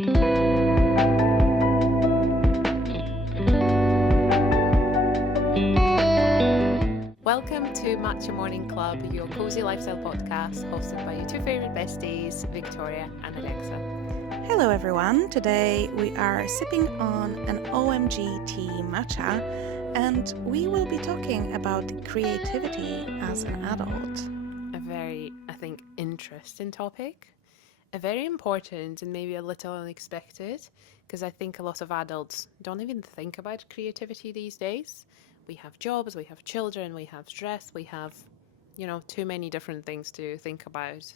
Welcome to Matcha Morning Club, your cozy lifestyle podcast hosted by your two favorite besties, Viktoriia and Alexa. Hello everyone, today we are sipping on an OMG tea matcha and we will be talking about creativity as an adult. A very, I think, interesting topic. A very important and maybe a little unexpected, because I think a lot of adults don't even think about creativity these days. We have jobs, we have children, we have stress, we have, too many different things to think about,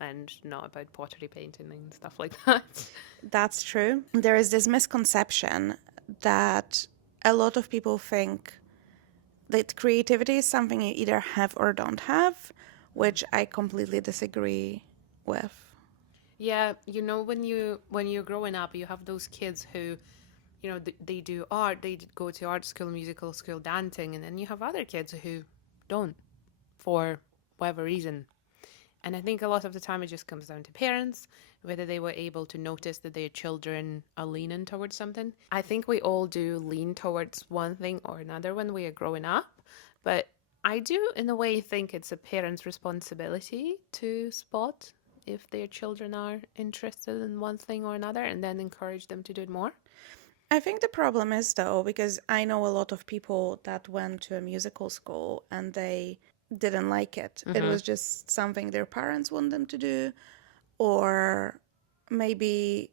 and not about pottery painting and stuff like that. That's true. There is this misconception that a lot of people think that creativity is something you either have or don't have, which I completely disagree with. Yeah, when you're growing up, you have those kids who, they do art, they go to art school, musical school, dancing, and then you have other kids who don't, for whatever reason. And I think a lot of the time it just comes down to parents, whether they were able to notice that their children are leaning towards something. I think we all do lean towards one thing or another when we are growing up, but I do in a way think it's a parent's responsibility to spot if their children are interested in one thing or another and then encourage them to do it more. I think the problem is, though, because I know a lot of people that went to a musical school and they didn't like it. It was just something their parents want them to do, or maybe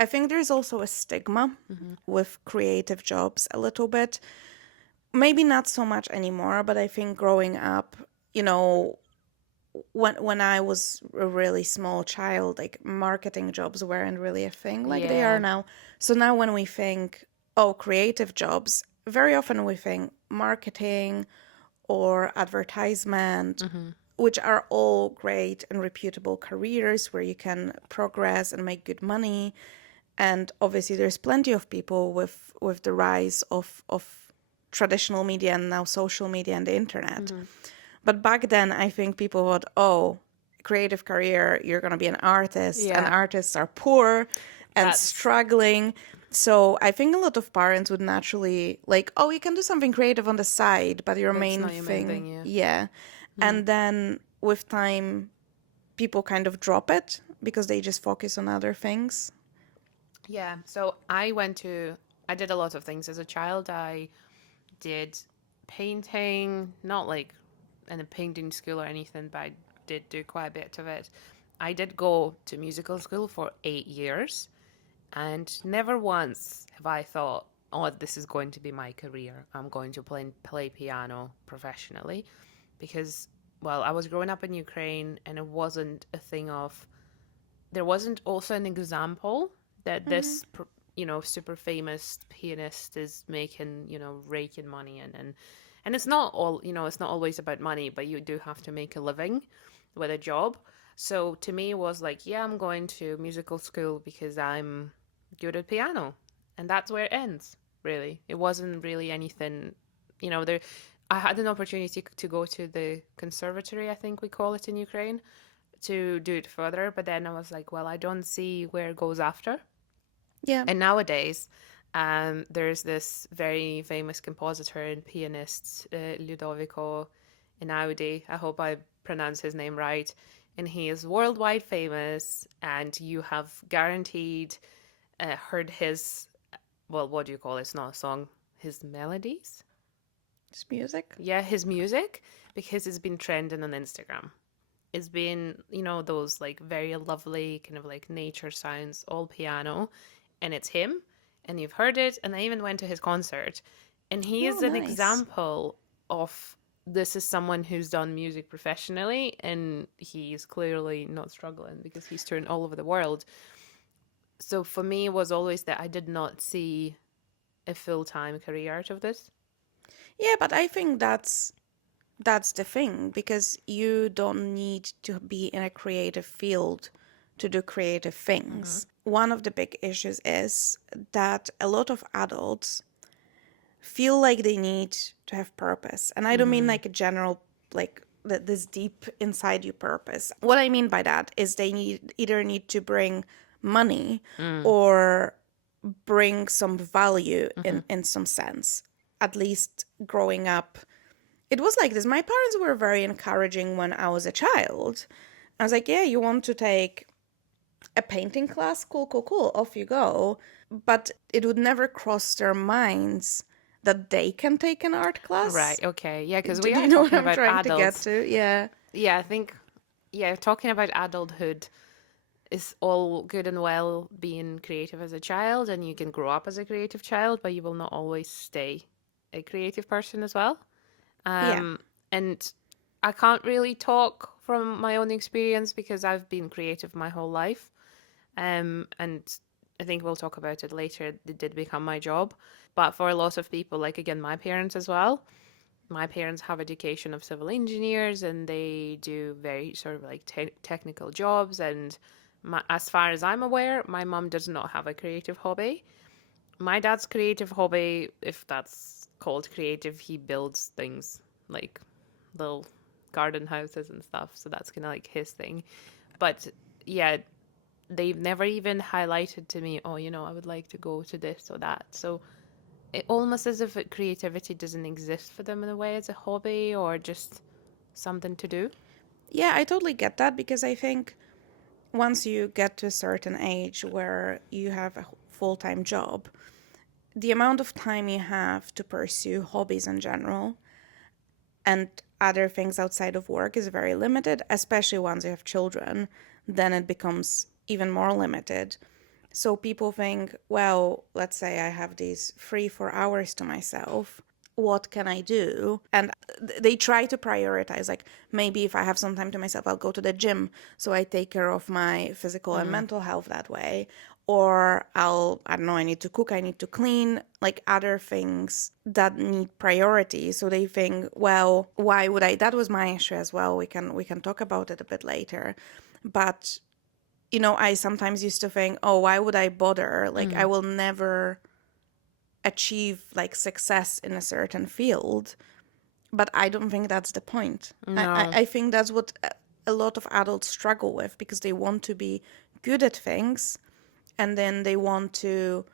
I think there's also a stigma with creative jobs a little bit. Maybe not so much anymore, but I think growing up, when I was a really small child, like marketing jobs weren't really a thing like they are now. So now when we think, oh, creative jobs, very often we think marketing or advertisement, which are all great and reputable careers where you can progress and make good money. And obviously there's plenty of people with the rise of traditional media and now social media and the internet. But back then, I think people thought, oh, creative career, you're going to be an artist. Yeah. And artists are poor and struggling. So I think a lot of parents would naturally like, oh, you can do something creative on the side, but your main thing. Yeah. And then with time, people kind of drop it because they just focus on other things. Yeah. So I did a lot of things as a child. I did painting, not like in a painting school or anything, but I did do quite a bit of it. I did go to musical school for 8 years, and never once have I thought, oh, this is going to be my career. I'm going to play piano professionally, because, well, I was growing up in Ukraine, and it wasn't a thing of, there wasn't also an example that this, super famous pianist is making, raking money and it's not all, it's not always about money, but you do have to make a living with a job. So to me, it was like, yeah, I'm going to musical school because I'm good at piano. And that's where it ends, really. It wasn't really anything, I had an opportunity to go to the conservatory, I think we call it in Ukraine, to do it further. But then I was like, well, I don't see where it goes after. Yeah. And nowadays, there's this very famous compositor and pianist, Ludovico Einaudi. I hope I pronounce his name right. And he is worldwide famous, and you have guaranteed heard his, well, what do you call it? It's not a song. His melodies? His music? Yeah, his music, because it's been trending on Instagram. It's been, those like very lovely kind of like nature sounds, all piano, and it's him. And you've heard it, and I even went to his concert. And he is an example of, this is someone who's done music professionally, and he's clearly not struggling because he's touring all over the world. So for me, it was always that I did not see a full-time career out of this. Yeah, but I think that's the thing, because you don't need to be in a creative field to do creative things. One of the big issues is that a lot of adults feel like they need to have purpose. And I don't mean like a general, like this deep inside you purpose. What I mean by that is they either need to bring money Mm. or bring some value Mm-hmm. in some sense. At least growing up, it was like this. My parents were very encouraging when I was a child. I was like, yeah, you want to take a painting class? Cool, cool, cool. Off you go. But it would never cross their minds that they can take an art class. Right. Okay. Yeah, because we Do are you know what talking I'm about trying to get adults. to? Yeah. Yeah, I think, yeah, talking about adulthood is all good and well being creative as a child, and you can grow up as a creative child, but you will not always stay a creative person as well. Yeah. Um, and I can't really talk from my own experience because I've been creative my whole life. And I think we'll talk about it later. It did become my job. But for a lot of people, like again, my parents as well, my parents have education of civil engineers and they do very sort of like technical jobs. And as far as I'm aware, my mom does not have a creative hobby. My dad's creative hobby, if that's called creative, he builds things like little garden houses and stuff. So that's kind of like his thing. But yeah, they've never even highlighted to me, oh, I would like to go to this or that. So it almost as if creativity doesn't exist for them in a way as a hobby or just something to do. Yeah, I totally get that because I think once you get to a certain age where you have a full time job, the amount of time you have to pursue hobbies in general and other things outside of work is very limited, especially once you have children, then it becomes even more limited. So people think, well, let's say I have these 3 4 hours to myself. What can I do? And they try to prioritize, like maybe if I have some time to myself, I'll go to the gym. So I take care of my physical and Mm. mental health that way. Or I don't know, I need to cook, I need to clean, like other things that need priority. So they think, well, why would I? That was my issue as well. We can talk about it a bit later. But I sometimes used to think, oh, why would I bother? Like, I Mm. will never achieve like success in a certain field. But I don't think that's the point. No. I think that's what a lot of adults struggle with because they want to be good at things and then they want to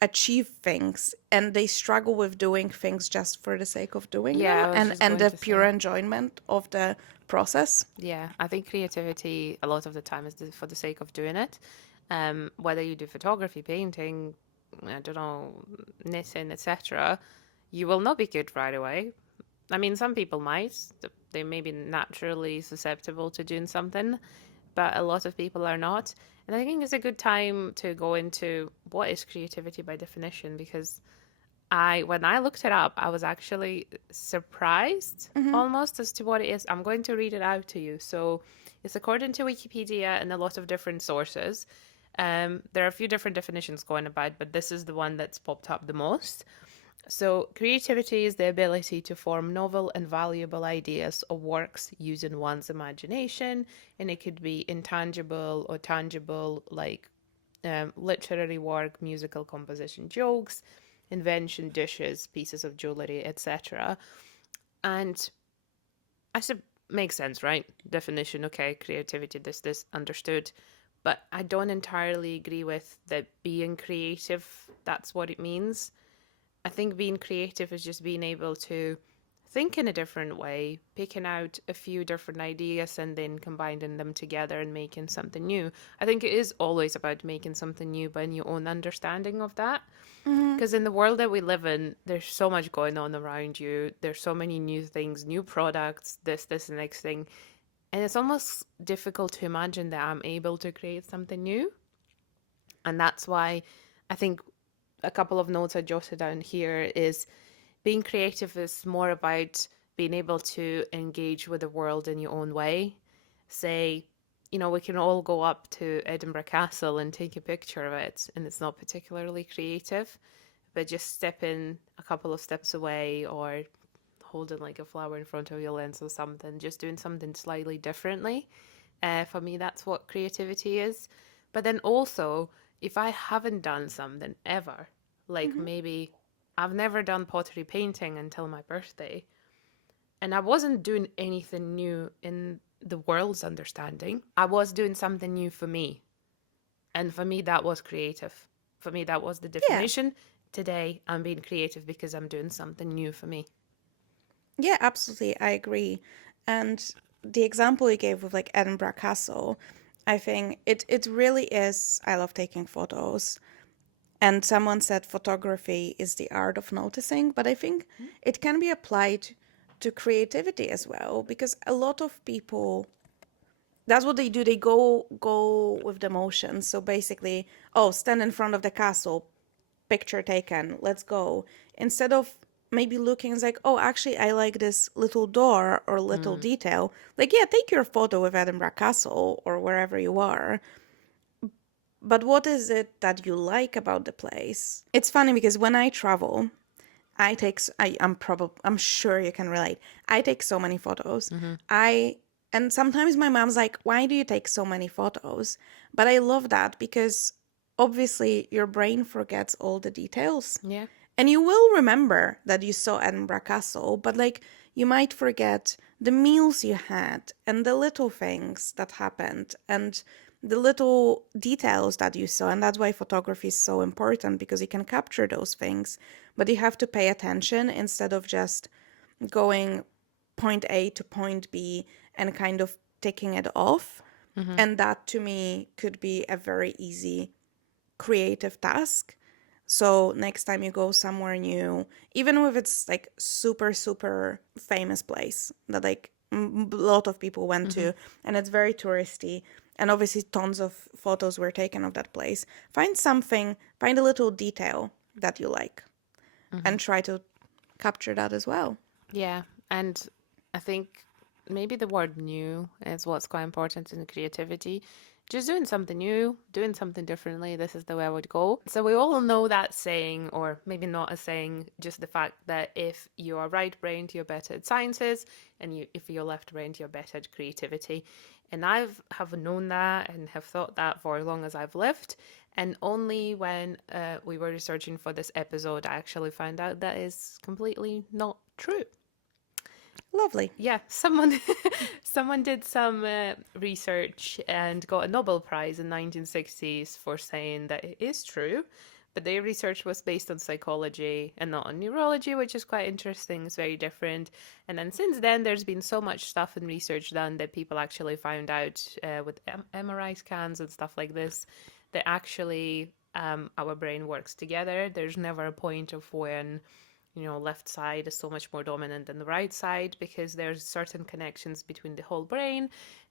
achieve things and they struggle with doing things just for the sake of doing them Yeah, I was and, just and going the to pure say. enjoyment of the process. Yeah, I think creativity a lot of the time is for the sake of doing it. Whether you do photography, painting, I don't know, knitting, etc., you will not be good right away. I mean, some people might. They may be naturally susceptible to doing something, but a lot of people are not. And I think it's a good time to go into what is creativity by definition because when I looked it up, I was actually surprised Mm-hmm. almost as to what it is. I'm going to read it out to you. So it's according to Wikipedia and a lot of different sources. There are a few different definitions going about, but this is the one that's popped up the most. So, creativity is the ability to form novel and valuable ideas or works using one's imagination, and it could be intangible or tangible, like literary work, musical composition, jokes, invention, dishes, pieces of jewelry, etc. And I said, makes sense, right? Definition, okay, creativity, this, understood. But I don't entirely agree with that being creative, that's what it means. I think being creative is just being able to think in a different way, picking out a few different ideas and then combining them together and making something new. I think it is always about making something new by your own understanding of that. Mm-hmm. Because in the world that we live in, there's so much going on around you. There's so many new things, new products, this, the next thing. And it's almost difficult to imagine that I'm able to create something new. And that's why I think a couple of notes I jotted down here is being creative is more about being able to engage with the world in your own way. Say, we can all go up to Edinburgh Castle and take a picture of it, and it's not particularly creative, but just stepping a couple of steps away or holding like a flower in front of your lens or something, just doing something slightly differently. For me, that's what creativity is. But then also, if I haven't done something ever, like Mm-hmm. maybe I've never done pottery painting until my birthday, and I wasn't doing anything new in the world's understanding, I was doing something new for me. And for me, that was creative. For me, that was the Yeah. definition. Today, I'm being creative because I'm doing something new for me. Yeah, absolutely. I agree. And the example you gave with like Edinburgh Castle, I think it really is. I love taking photos. And someone said photography is the art of noticing, but I think it can be applied to creativity as well because a lot of people, that's what they do. They go with the motions. So basically, oh, stand in front of the castle, picture taken, let's go. Instead of maybe looking, it's like, oh, actually, I like this little door or little Mm. detail. Like, yeah, take your photo with Edinburgh Castle or wherever you are. But what is it that you like about the place? It's funny because when I travel, I'm sure you can relate. I take so many photos. Mm-hmm. I and sometimes my mom's like, "Why do you take so many photos?" But I love that because obviously your brain forgets all the details. Yeah. And you will remember that you saw Edinburgh Castle, but like you might forget the meals you had and the little things that happened and the little details that you saw. And that's why photography is so important because you can capture those things, but you have to pay attention instead of just going point A to point B and kind of ticking it off. Mm-hmm. And that to me could be a very easy creative task. So next time you go somewhere new, even if it's like super, super famous place that like a lot of people went Mm-hmm. to and it's very touristy and obviously tons of photos were taken of that place, find a little detail that you like Mm-hmm. and try to capture that as well. Yeah. And I think maybe the word new is what's quite important in creativity. Just doing something new, doing something differently. This is the way I would go. So we all know that saying, or maybe not a saying, just the fact that if you are right brained, you're better at sciences, and if you're left brained, you're better at creativity. And have known that and have thought that for as long as I've lived. And only when we were researching for this episode, I actually found out that is completely not true. Lovely. Yeah, someone someone did some research and got a Nobel Prize in 1960s for saying that it is true, but their research was based on psychology and not on neurology, which is quite interesting. It's very different. And then since then, there's been so much stuff and research done that people actually found out with MRI scans and stuff like this that actually our brain works together. There's never a point of when left side is so much more dominant than the right side because there's certain connections between the whole brain.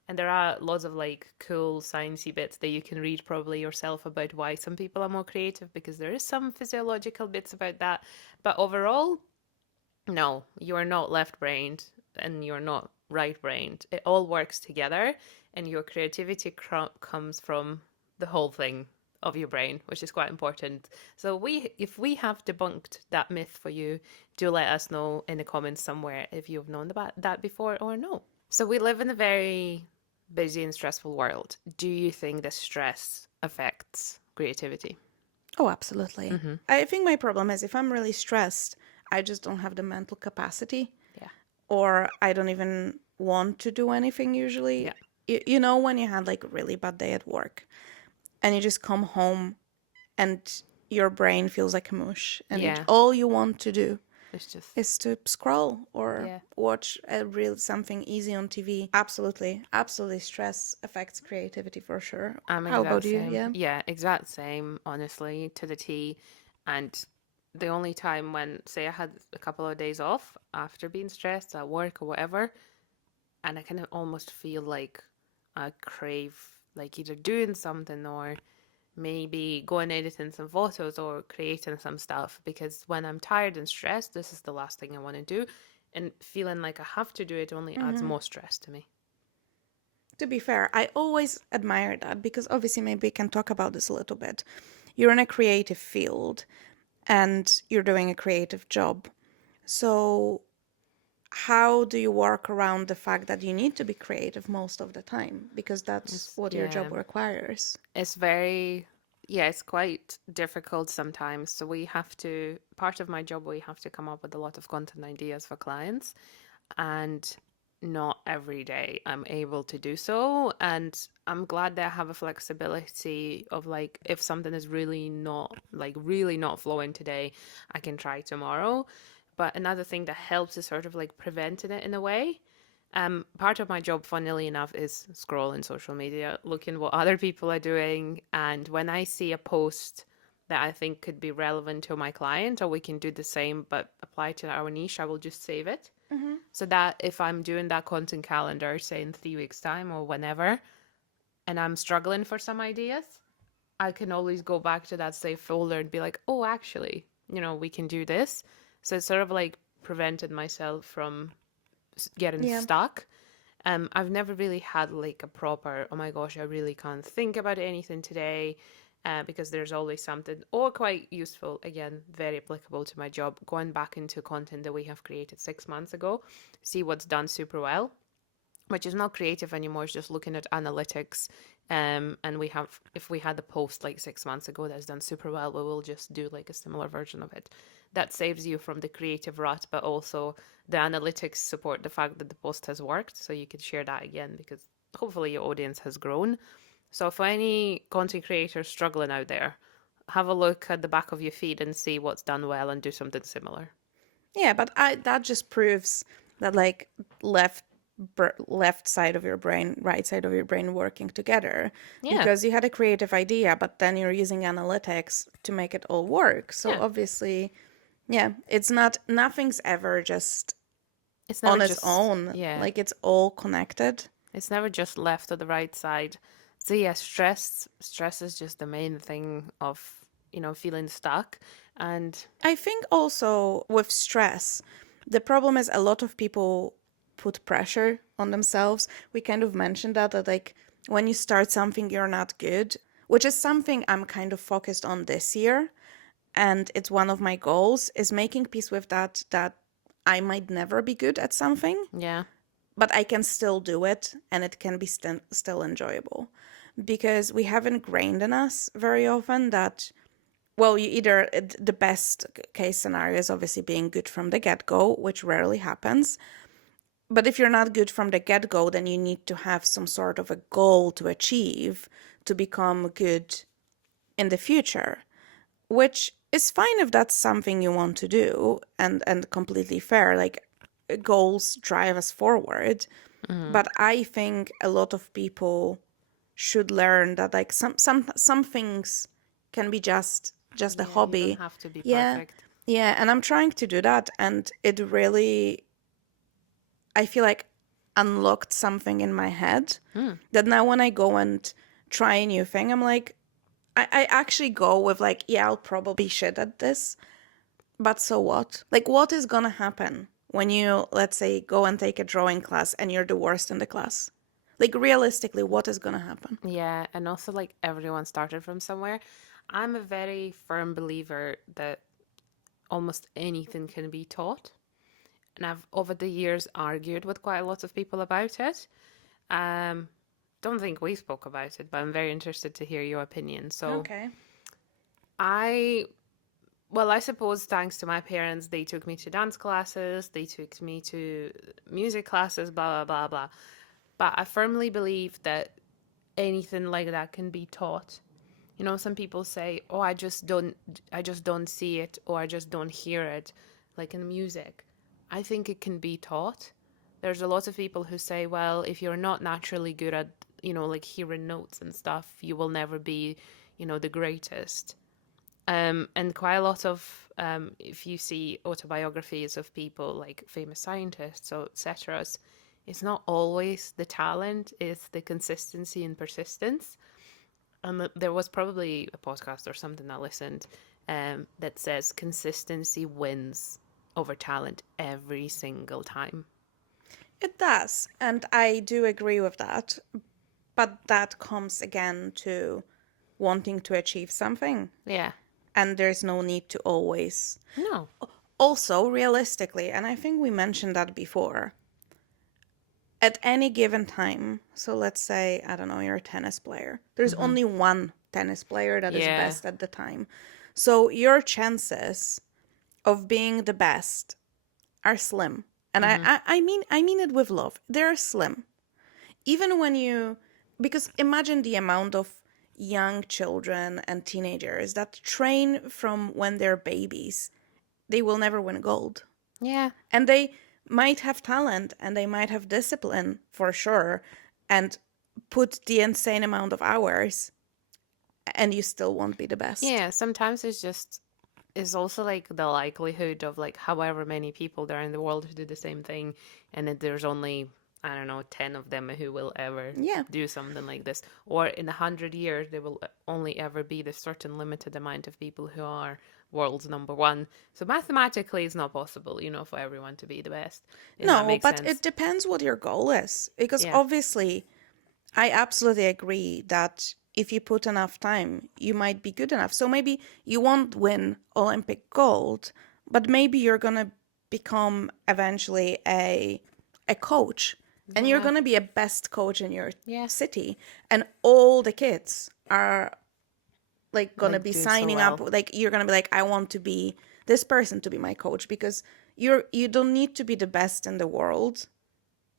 And there are lots of like cool sciencey bits that you can read probably yourself about why some people are more creative because there is some physiological bits about that. But overall, no, you are not left brained and you're not right brained. It all works together, and your creativity comes from the whole thing of your brain, which is quite important. So if we have debunked that myth for you, do let us know in the comments somewhere if you've known about that before or no. So we live in a very busy and stressful world. Do you think the stress affects creativity? Oh, absolutely. Mm-hmm. I think my problem is if I'm really stressed, I just don't have the mental capacity Yeah. or I don't even want to do anything usually. Yeah. You know, when you had like a really bad day at work and you just come home and your brain feels like a mush and Yeah. all you want to do It's just is to scroll or yeah. watch a real something easy on TV. Absolutely. Absolutely. Stress affects creativity for sure. I'm How exact about you? same. Yeah. Yeah, exact same, honestly, to the T. And the only time when, say, I had a couple of days off after being stressed at work or whatever, and I kind of almost feel like I crave, like, either doing something or maybe going editing some photos or creating some stuff. Because when I'm tired and stressed, this is the last thing I want to do. And feeling like I have to do it only adds more stress to me. To be fair, I always admire that because obviously, maybe we can talk about this a little bit. You're in a creative field and you're doing a creative job. So, how do you work around the fact that you need to be creative most of the time? Because that's what your Yeah. job requires. It's very, yeah, it's quite difficult sometimes. So part of my job, we have to come up with a lot of content ideas for clients. And not every day I'm able to do so. And I'm glad that I have a flexibility of like, if something is really not flowing today, I can try tomorrow. But another thing that helps is sort of like preventing it in a way. Part of my job, funnily enough, is scrolling social media, looking what other people are doing. And when I see a post that I think could be relevant to my client, or we can do the same but apply to our niche, I will just save it. Mm-hmm. So that if I'm doing that content calendar, say in 3 weeks' time or whenever, and I'm struggling for some ideas, I can always go back to that safe folder and be like, oh, actually, we can do this. So it's sort of like prevented myself from getting Yeah. stuck. I've never really had like a proper, oh my gosh, I really can't think about anything today, because there's always something, or quite useful, again, very applicable to my job, going back into content that we have created 6 months ago, see what's done super well, which is not creative anymore. It's just looking at analytics. And if we had a post like 6 months ago that's done super well, we will just do like a similar version of it. That saves you from the creative rut, but also the analytics support the fact that the post has worked. So you can share that again because hopefully your audience has grown. So for any content creators struggling out there, have a look at the back of your feed and see what's done well and do something similar. Yeah, but that just proves that like left side of your brain, right side of your brain working together, Yeah, because you had a creative idea, but then you're using analytics to make it all work. So yeah. obviously, yeah, it's not nothing's ever just It's never on its just, own. yeah. Like it's all connected. It's never just left or the right side. So yeah, stress is just the main thing of, feeling stuck. And I think also with stress, the problem is a lot of people put pressure on themselves. We kind of mentioned that like when you start something, you're not good, which is something I'm kind of focused on this year. And it's one of my goals is making peace with that I might never be good at something, yeah, but I can still do it and it can be still enjoyable. Because we have ingrained in us very often that well, you either the best case scenario is obviously being good from the get go, which rarely happens. But if you're not good from the get go, then you need to have some sort of a goal to achieve to become good in the future, which is fine if that's something you want to do and completely fair. Like goals drive us forward. mm, But I think a lot of people should learn that like some things can be just a yeah, you don't hobby. have to be Yeah. perfect. Yeah, and I'm trying to do that and it really I feel like unlocked something in my head Mm, that now when I go and try a new thing, I'm like I actually go with like, yeah, I'll probably be shit at this, but so what? Like what is gonna happen when you, let's say, go and take a drawing class and you're the worst in the class? Like realistically, what is gonna happen? yeah, and also like everyone started from somewhere. I'm a very firm believer that almost anything can be taught. And I've over the years argued with quite a lot of people about it. Um, don't think we spoke about it, but I'm very interested to hear your opinion. So Okay. I Well, I suppose thanks to my parents, they took me to dance classes, they took me to music classes, blah, blah, blah, blah. But I firmly believe that anything like that can be taught. Some people say, "Oh, I just don't see it, or I just don't hear it," like in music. I think it can be taught. There's a lot of people who say, "Well, if you're not naturally good at, like hearing notes and stuff, you will never be, the greatest." And quite a lot of, if you see autobiographies of people like famous scientists or etc., it's not always the talent, it's the consistency and persistence. And there was probably a podcast or something I listened, that says consistency wins over talent every single time. It does, and I do agree with that. But that comes again to wanting to achieve something, Yeah. and there's no need to always. No. Also, realistically, and I think we mentioned that before, at any given time, so let's say, I don't know, you're a tennis player, there's Mm-hmm. only one tennis player that is Yeah. best at the time. So your chances of being the best are slim. And Mm-hmm. I mean it with love. They're slim. Even when you, because imagine the amount of young children and teenagers that train from when they're babies. They will never win gold. Yeah. And they might have talent and they might have discipline for sure and put the insane amount of hours and you still won't be the best. Yeah. Sometimes it's also like the likelihood of like however many people there are in the world who do the same thing, and that there's only, I don't know, 10 of them who will ever Yeah. do something like this. Or in 100 years, there will only ever be this certain limited amount of people who are world's number one. So mathematically, it's not possible, for everyone to be the best, if that No, makes but sense. it depends what your goal is. Because Yeah. obviously, I absolutely agree that if you put enough time, you might be good enough. So maybe you won't win Olympic gold, but maybe you're going to become eventually a coach and you're Yeah. going to be a best coach in your Yeah. city and all the kids are like going to Like be doing so signing up well. like you're going to be like I want to be this person to be my coach because you don't need to be the best in the world.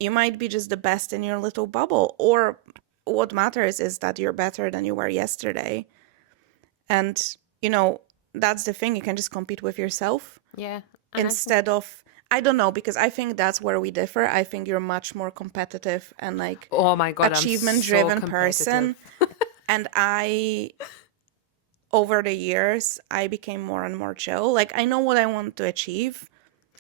You might be just the best in your little bubble, or what matters is that you're better than you were yesterday. And, you know, that's the thing. You can just compete with yourself Yeah. And I think, instead of, I don't know, because I think that's where we differ. I think you're much more competitive and like oh my God, I'm achievement so driven competitive. person. And over the years, I became more and more chill. Like, I know what I want to achieve,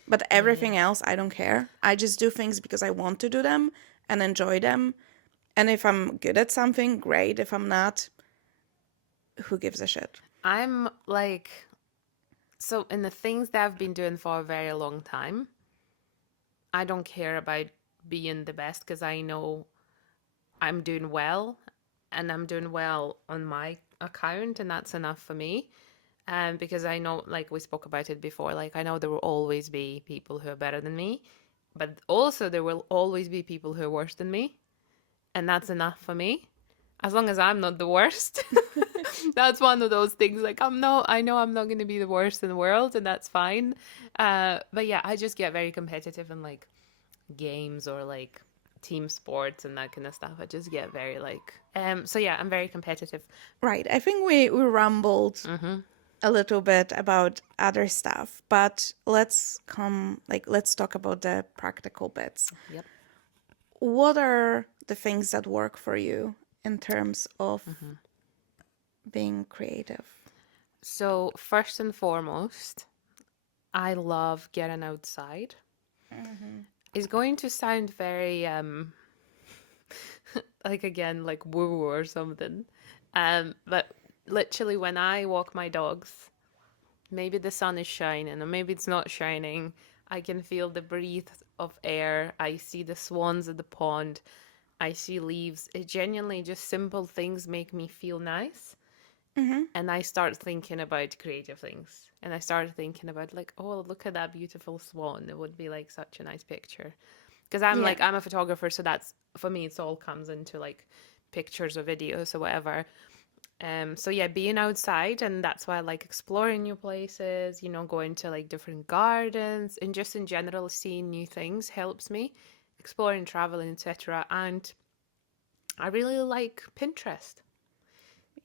but Yeah. everything else, I don't care. I just do things because I want to do them and enjoy them. And if I'm good at something, great. If I'm not, who gives a shit? I'm like, so in the things that I've been doing for a very long time, I don't care about being the best because I know I'm doing well and I'm doing well on my account, and that's enough for me. Because I know, like we spoke about it before, like I know there will always be people who are better than me, but also there will always be people who are worse than me, and that's enough for me. As long as I'm not the worst. That's one of those things. Like I know I'm not going to be the worst in the world, and that's fine. But yeah, I just get very competitive in like games or like team sports and that kind of stuff. I just get very like so yeah, I'm very competitive. Right. I think we rumbled Mm-hmm. a little bit about other stuff, but let's talk about the practical bits. Yep. What are the things that work for you in terms of Mm-hmm. being creative? So first and foremost, I love getting outside. Mm-hmm. It's going to sound very like again like woo woo or something. But literally when I walk my dogs, maybe the sun is shining or maybe it's not shining. I can feel the breath of air. I see the swans at the pond. I see leaves. It genuinely just simple things make me feel nice. Mm-hmm. And I start thinking about creative things. And I started thinking about like, oh, look at that beautiful swan. It would be like such a nice picture. Because Yeah. I'm a photographer, so that's for me. It's all comes into like pictures or videos or whatever. So yeah, being outside, and that's why I like exploring new places. Going to like different gardens, and just in general seeing new things helps me. Exploring, traveling, etc. And I really like Pinterest.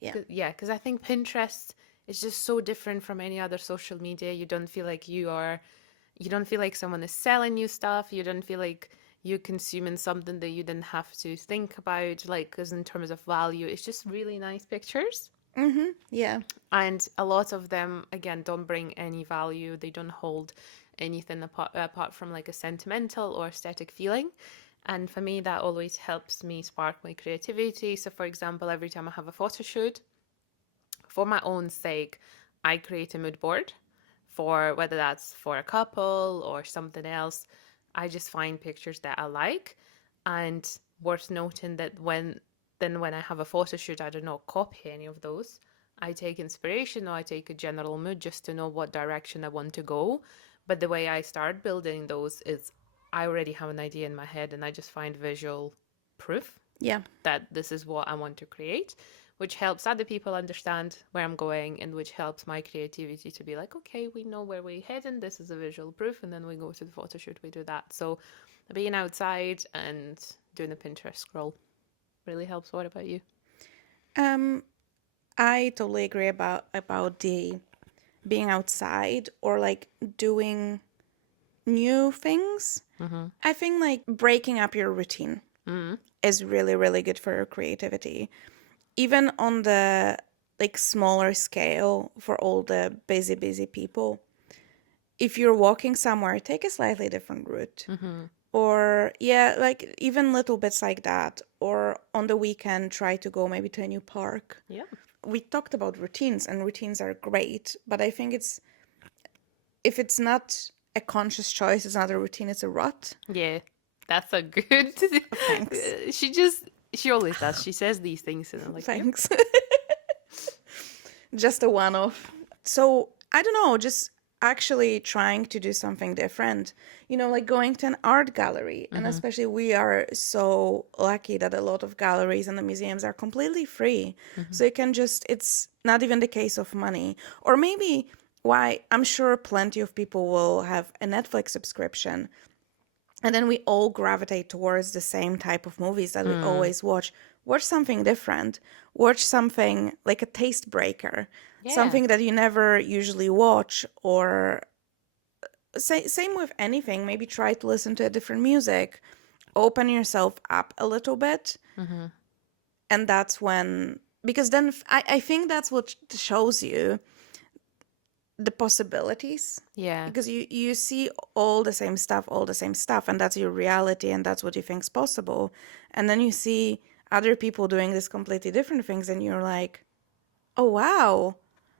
Yeah. Yeah, because I think Pinterest is just so different from any other social media. You don't feel like someone is selling you stuff. You don't feel like you're consuming something that you didn't have to think about, like, because in terms of value, it's just really nice pictures. Mm-hmm. Yeah. And a lot of them, again, don't bring any value. They don't hold anything apart from like a sentimental or aesthetic feeling. And for me, that always helps me spark my creativity. So, for example, every time I have a photo shoot, for my own sake, I create a mood board for whether that's for a couple or something else. I just find pictures that I like. And worth noting that when I have a photo shoot, I do not copy any of those. I take inspiration or I take a general mood just to know what direction I want to go. But the way I start building those is I already have an idea in my head and I just find visual proof Yeah. that this is what I want to create. which helps other people understand where I'm going and which helps my creativity to be like, okay, we know where we're heading. This is a visual proof. And then we go to the photo shoot, we do that. So being outside and doing a Pinterest scroll really helps. What about you? Um, I totally agree about the being outside or like doing new things. Mm-hmm. I think like breaking up your routine Mm-hmm. is really, really good for your creativity. Even on the like smaller scale for all the busy people. If you're walking somewhere, take a slightly different route. Mm-hmm. Or yeah, like even little bits like that. Or on the weekend, try to go maybe to a new park. Yeah. We talked about routines, and routines are great, but I think it's if it's not a conscious choice, it's not a routine, it's a rut. Yeah. That's a good. Thanks. She always does. She says these things and I'm like, yep. Thanks. Just a one off. So I don't know, just actually trying to do something different. Like going to an art gallery. And Mm-hmm. especially we are so lucky that a lot of galleries and the museums are completely free. Mm-hmm. So you can it's not even the case of money. Or maybe why I'm sure plenty of people will have a Netflix subscription. And then we all gravitate towards the same type of movies that we Mm. always watch. Watch something different. Watch something like a taste breaker, Yeah. something that you never usually watch. Or same with anything. Maybe try to listen to a different music. Open yourself up a little bit. Mm-hmm. And that's when, because then I think that's what shows you the possibilities, Yeah. because you see all the same stuff, and that's your reality, and that's what you think's possible. And then you see other people doing this completely different things, and you're like, oh wow,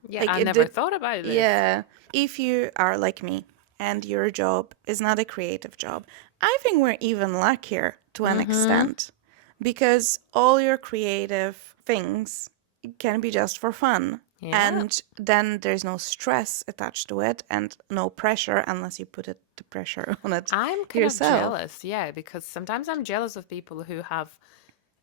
Yeah. like I it never did. thought about this. Yeah, if you are like me and your job is not a creative job, I think we're even luckier to an Mm-hmm. extent, because all your creative things can be just for fun. Yeah. And then there's no stress attached to it and no pressure unless you put the pressure on it I'm kind of yourself. jealous, yeah, because sometimes I'm jealous of people who have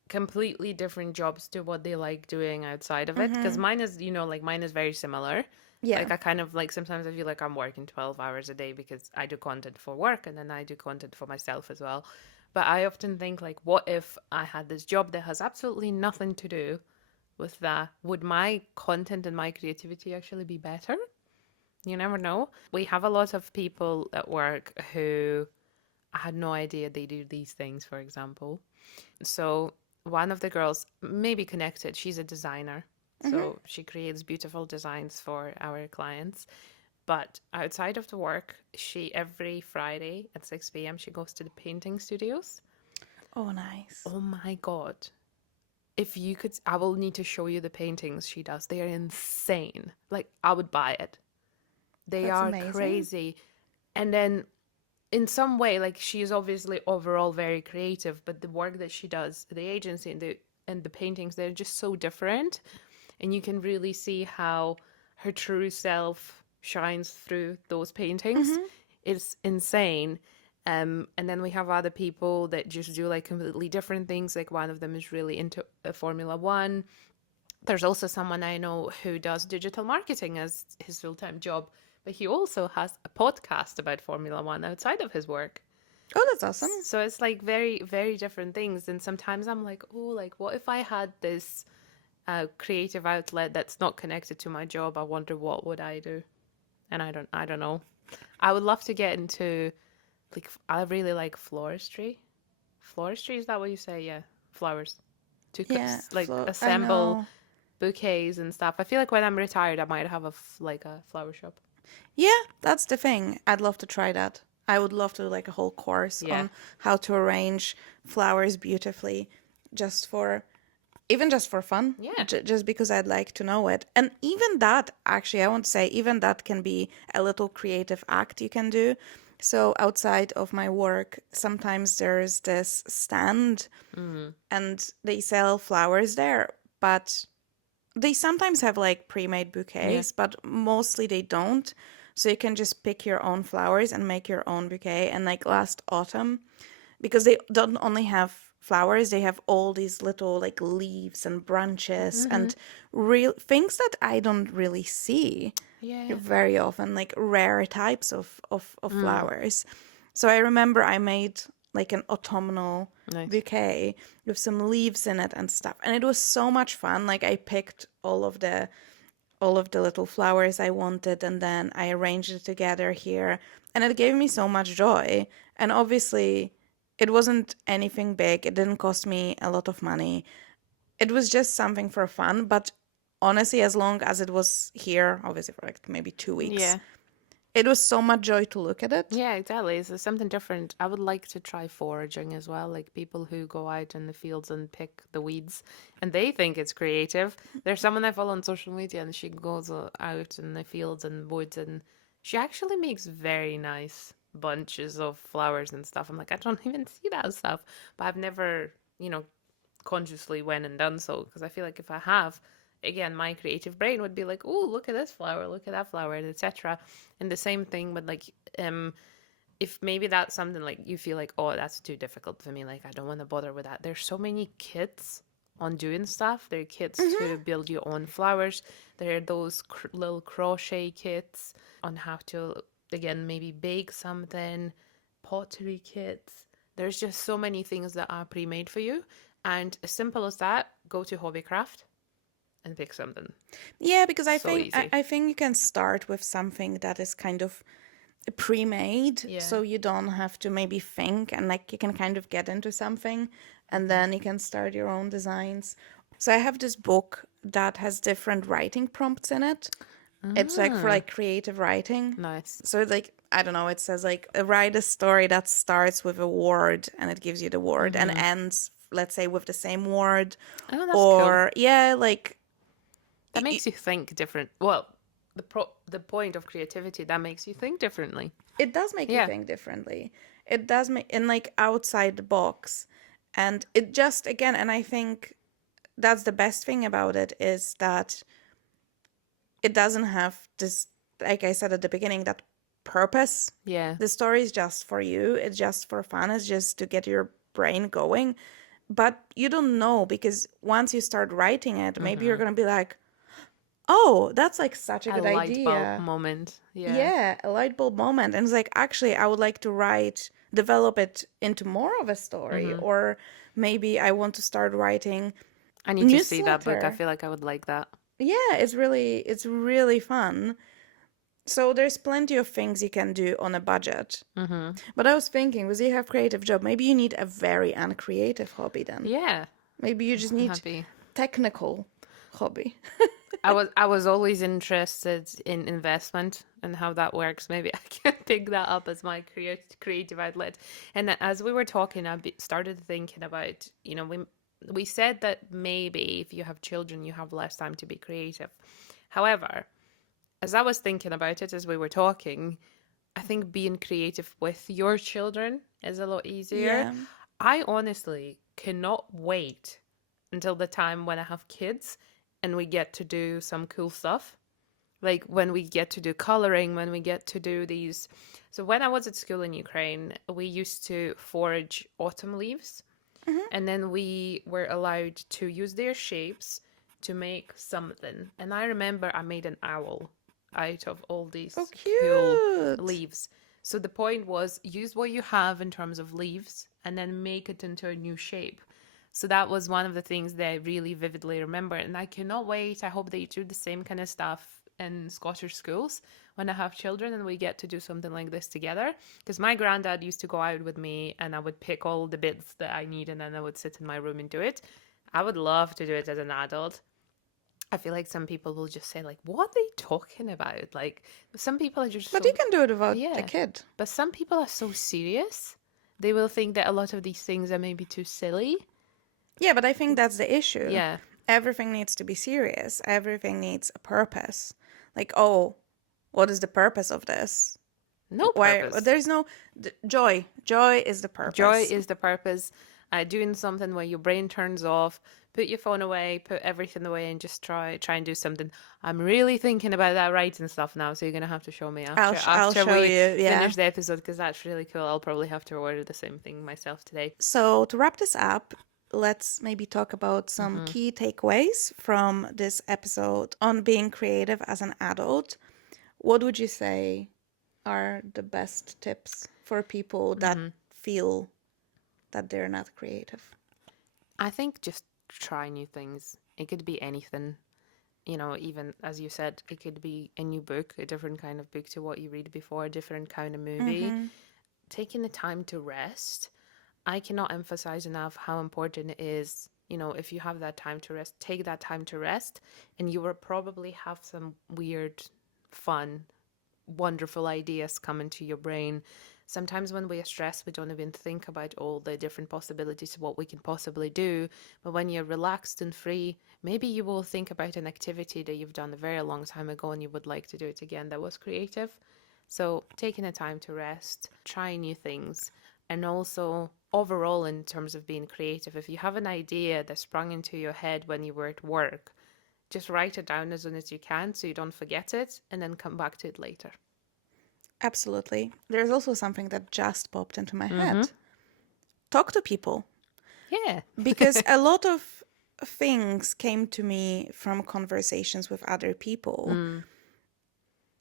completely different jobs to what they like doing outside of it. Because Mm-hmm. mine is, like mine is very similar. Yeah. Like I kind of like sometimes I feel like I'm working 12 hours a day because I do content for work and then I do content for myself as well. But I often think like, what if I had this job that has absolutely nothing to do with that? Would my content and my creativity actually be better? You never know. We have a lot of people at work who I had no idea they do these things, for example. So, one of the girls may be connected. She's a designer. Mm-hmm. So, she creates beautiful designs for our clients. But outside of the work, she every Friday at 6 p.m. she goes to the painting studios. Oh, nice. Oh my God. If you could, I will need to show you the paintings she does. They are insane. Like, I would buy it. They That's are amazing. crazy. And then in some way, like she is obviously overall very creative, but the work that she does, the agency and the paintings, they're just so different. And you can really see how her true self shines through those paintings. Mm-hmm. It's insane. And then we have other people that just do like completely different things. Like one of them is really into Formula One. There's also someone I know who does digital marketing as his full time job, but he also has a podcast about Formula One outside of his work. Oh, that's awesome. So it's like very, very different things. And sometimes I'm like, oh, like what if I had this creative outlet that's not connected to my job? I wonder what would I do? And I don't know. I would love to get into like I really like floristry. Floristry, is that what you say? Yeah, flowers. To Yeah, like I assemble know. bouquets and stuff. I feel like when I'm retired, I might have like a flower shop. Yeah, that's the thing. I'd love to try that. I would love to do like a whole course Yeah. on how to arrange flowers beautifully, just for even just for fun, Yeah. just because I'd like to know it. And even that, actually, I want to say, even that can be a little creative act you can do. So outside of my work, sometimes there's this stand Mm. and they sell flowers there, but they sometimes have like pre-made Yeah. bouquets, but mostly they don't. So you can just pick your own flowers and make your own bouquet. And like last autumn, because they don't only have flowers, they have all these little like leaves and branches Mm-hmm. and real things that I don't really see Yeah. very often, like rare types of Mm. flowers. So I remember I made like an autumnal Nice. bouquet with some leaves in it and stuff. And it was so much fun. Like I picked all of the little flowers I wanted and then I arranged it together here. And it gave me so much joy. And obviously it wasn't anything big. It didn't cost me a lot of money. It was just something for fun, but honestly, as long as it was here, obviously for like maybe 2 weeks, Yeah. it was so much joy to look at it. Yeah, exactly. It's something different. I would like to try foraging as well, like people who go out in the fields and pick the weeds and they think it's creative. There's someone I follow on social media and she goes out in the fields and woods and she actually makes very nice bunches of flowers and stuff. I'm like, I don't even see that stuff, but I've never, consciously went and done so because I feel like if I have, again, my creative brain would be like, oh, look at this flower, look at that flower, etc. And the same thing with like, if maybe that's something like you feel like, oh, that's too difficult for me, like I don't want to bother with that. There's so many kits on doing stuff. There are kits to build your own flowers. There are those little crochet kits on how to, again, maybe bake something, pottery kits. There's just so many things that are pre-made for you. And as simple as that, go to Hobbycraft and pick something. Yeah, because I So think I, easy. I think you can start with something that is kind of pre-made, Yeah. so you don't have to maybe think, and like you can kind of get into something and then you can start your own designs. So I have this book that has different writing prompts in it. It's like for Ah, like creative writing. nice. So it's like, I don't know, it says like write a story that starts with a word and it gives you the word and ends, let's say, with the same word. Oh, that's cool. Or yeah, like That makes you think different. Well, the point of creativity, that makes you think differently. it does make you Yeah. think differently. It does make in like outside the box. And it just again, and I think that's the best thing about it is that it doesn't have this, like I said at the beginning, that purpose. Yeah. The story is just for you, it's just for fun, it's just to get your brain going. But you don't know because once you start writing it, maybe you're Mm-hmm. gonna be like, oh, that's like such a A good light bulb idea. moment. Yeah. Yeah, a light bulb moment. And it's like, actually, I would like to develop it into more of a story. Mm-hmm. Or maybe I want to start writing I need to see that book. I newsletter. feel like I would like that. Yeah, it's really fun. So there's plenty of things you can do on a budget. Mm-hmm. But I was thinking, was you have creative job, maybe you need a very uncreative hobby then. Yeah. Maybe you just need Happy. technical hobby. I was always interested in investment and how that works. Maybe I can pick that up as my creative outlet. And as we were talking, I started thinking about, we said that maybe if you have children, you have less time to be creative. However, as I was thinking about it as we were talking, I think being creative with your children is a lot easier. Yeah. I honestly cannot wait until the time when I have kids and we get to do some cool stuff. Like when we get to do coloring, when we get to do these. So when I was at school in Ukraine, we used to forage autumn leaves Hmm. and then we were allowed to use their shapes to make something. And I remember I made an owl out of all Oh, these cool cute. leaves. So the point was use what you have in terms of leaves and then make it into a new shape. So that was one of the things that I really vividly remember. And I cannot wait. I hope they do the same kind of stuff in Scottish schools when I have children and we get to do something like this together. Because my granddad used to go out with me and I would pick all the bits that I need and then I would sit in my room and do it. I would love to do it as an adult. I feel like some people will just say, like, what are they talking about? Like, some people are just But you so, can do it without a yeah. kid. But some people are so serious. They will think that a lot of these things are maybe too silly. Yeah, but I think that's the issue. Yeah. Everything needs to be serious. Everything needs a purpose. Like, oh, what is the purpose of this? No Why? purpose. There's no joy. Joy is the Joy purpose. is the purpose. Doing something where your brain turns off, put your phone away, put everything away, and just try and do something. I'm really thinking about that writing stuff now, so you're gonna have to show me after I'll after show we you. Yeah. finish the episode because that's really cool. I'll probably have to order the same thing myself today. So to wrap this up, let's maybe talk about some key takeaways from this episode on being creative as an adult. What would you say are the best tips for people that feel that they're not creative? I think just try new things. It could be anything. You know, even as you said, it could be a new book, a different kind of book to what you read before, a different kind of movie. Taking the time to rest. I cannot emphasize enough how important it is. You know, if you have that time to rest, take that time to rest, and you will probably have some weird, fun, wonderful ideas come into your brain. Sometimes when we are stressed, we don't even think about all the different possibilities of what we can possibly do. But when you're relaxed and free, maybe you will think about an activity that you've done a very long time ago and you would like to do it again that was creative. So taking the time to rest, try new things, and also overall in terms of being creative, if you have an idea that sprung into your head when you were at work, just write it down as soon as you can so you don't forget it and then come back to it later. Absolutely. There's also something that just popped into my head. Talk to people. Yeah. Because a lot of things came to me from conversations with other people.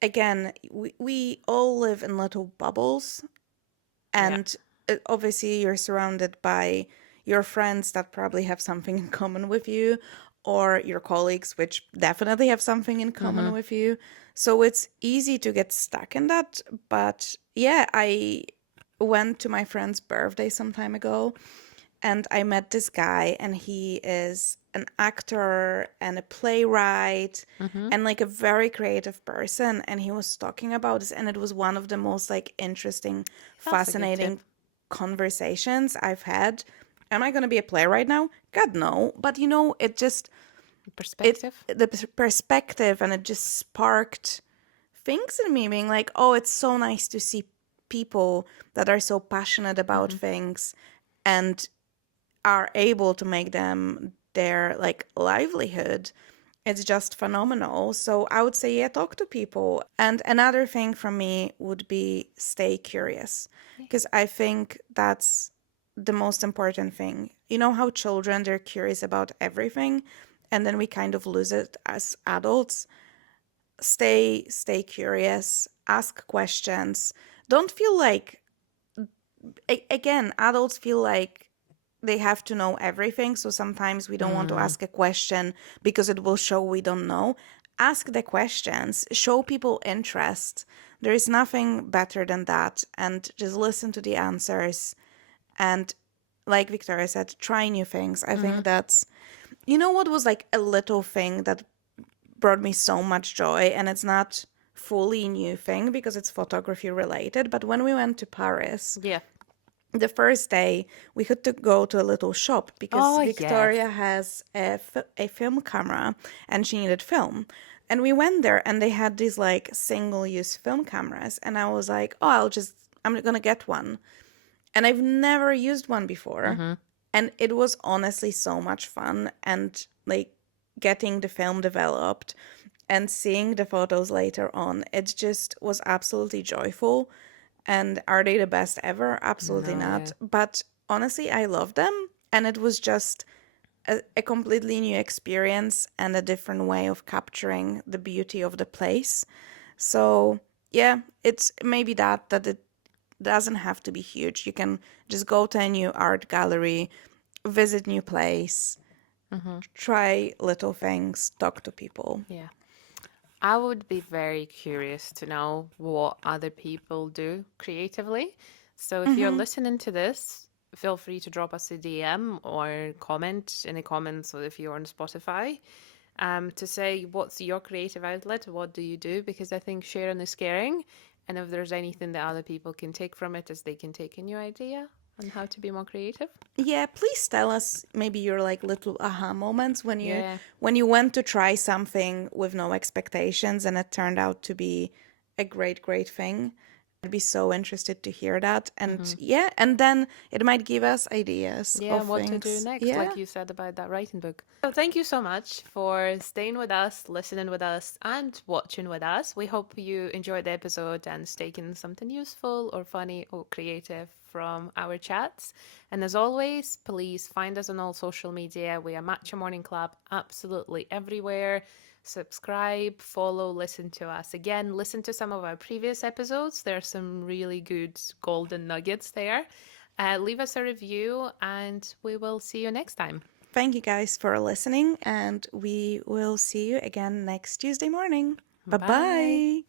Again, we all live in little bubbles, and obviously you're surrounded by your friends that probably have something in common with you, or your colleagues, which definitely have something in common with you. So it's easy to get stuck in that. But yeah, I went to my friend's birthday some time ago, and I met this guy, and he is an actor and a playwright and like a very creative person. And he was talking about this, and it was one of the most like interesting, That's a good fascinating tip. conversations I've had. Am I going to be a playwright now? God, no. But you know, it just, Perspective. the perspective, and it just sparked things in me being like, oh, it's so nice to see people that are so passionate about things and are able to make them their like livelihood. It's just phenomenal. So I would say, yeah, talk to people. And another thing from me would be stay curious, because I think that's the most important thing. You know how children, they're curious about everything, and then we kind of lose it as adults. Stay curious, ask questions. Don't feel like, again, adults feel like they have to know everything. So sometimes we don't want to ask a question because it will show we don't know. Ask the questions, show people interest. There is nothing better than that. And just listen to the answers. And like Victoria said, try new things. I think that's, you know, what was like a little thing that brought me so much joy, and it's not fully new thing because it's photography related, but when we went to Paris, Yeah. the first day we had to go to a little shop because Oh, yes. Victoria has a film camera and she needed film. And we went there and they had these like single use film cameras. And I was like, oh, I'm going to get one. And I've never used one before. And it was honestly so much fun. And like getting the film developed and seeing the photos later on, it just was absolutely joyful. And are they the best ever? Absolutely No, not. yeah. But honestly, I love them. And it was just a completely new experience and a different way of capturing the beauty of the place. So, yeah, it's maybe that it doesn't have to be huge. You can just go to a new art gallery, visit new place, try little things, talk to people. Yeah. I would be very curious to know what other people do creatively. So if you're listening to this, feel free to drop us a DM or comment in the comments, or if you're on Spotify, to say what's your creative outlet, what do you do? Because I think sharing is caring, and if there's anything that other people can take from it, as they can take a new idea on how to be more creative. Yeah, please tell us maybe your like little aha moments Yeah. when you went to try something with no expectations and it turned out to be a great thing. I'd be so interested to hear that. And Hmm. yeah, and then it might give us ideas Yeah, of what to do things. next, Yeah. like you said about that writing book. So thank you so much for staying with us, listening with us, and watching with us. We hope you enjoyed the episode and taken something useful or funny or creative from our chats. And as always, please find us on all social media. We are Matcha Morning Club absolutely everywhere. Subscribe, follow, listen to us. Again, listen to some of our previous episodes. There are some really good golden nuggets there. Leave us a review, and we will see you next time. Thank you guys for listening, and we will see you again next Tuesday morning. Bye Bye. bye.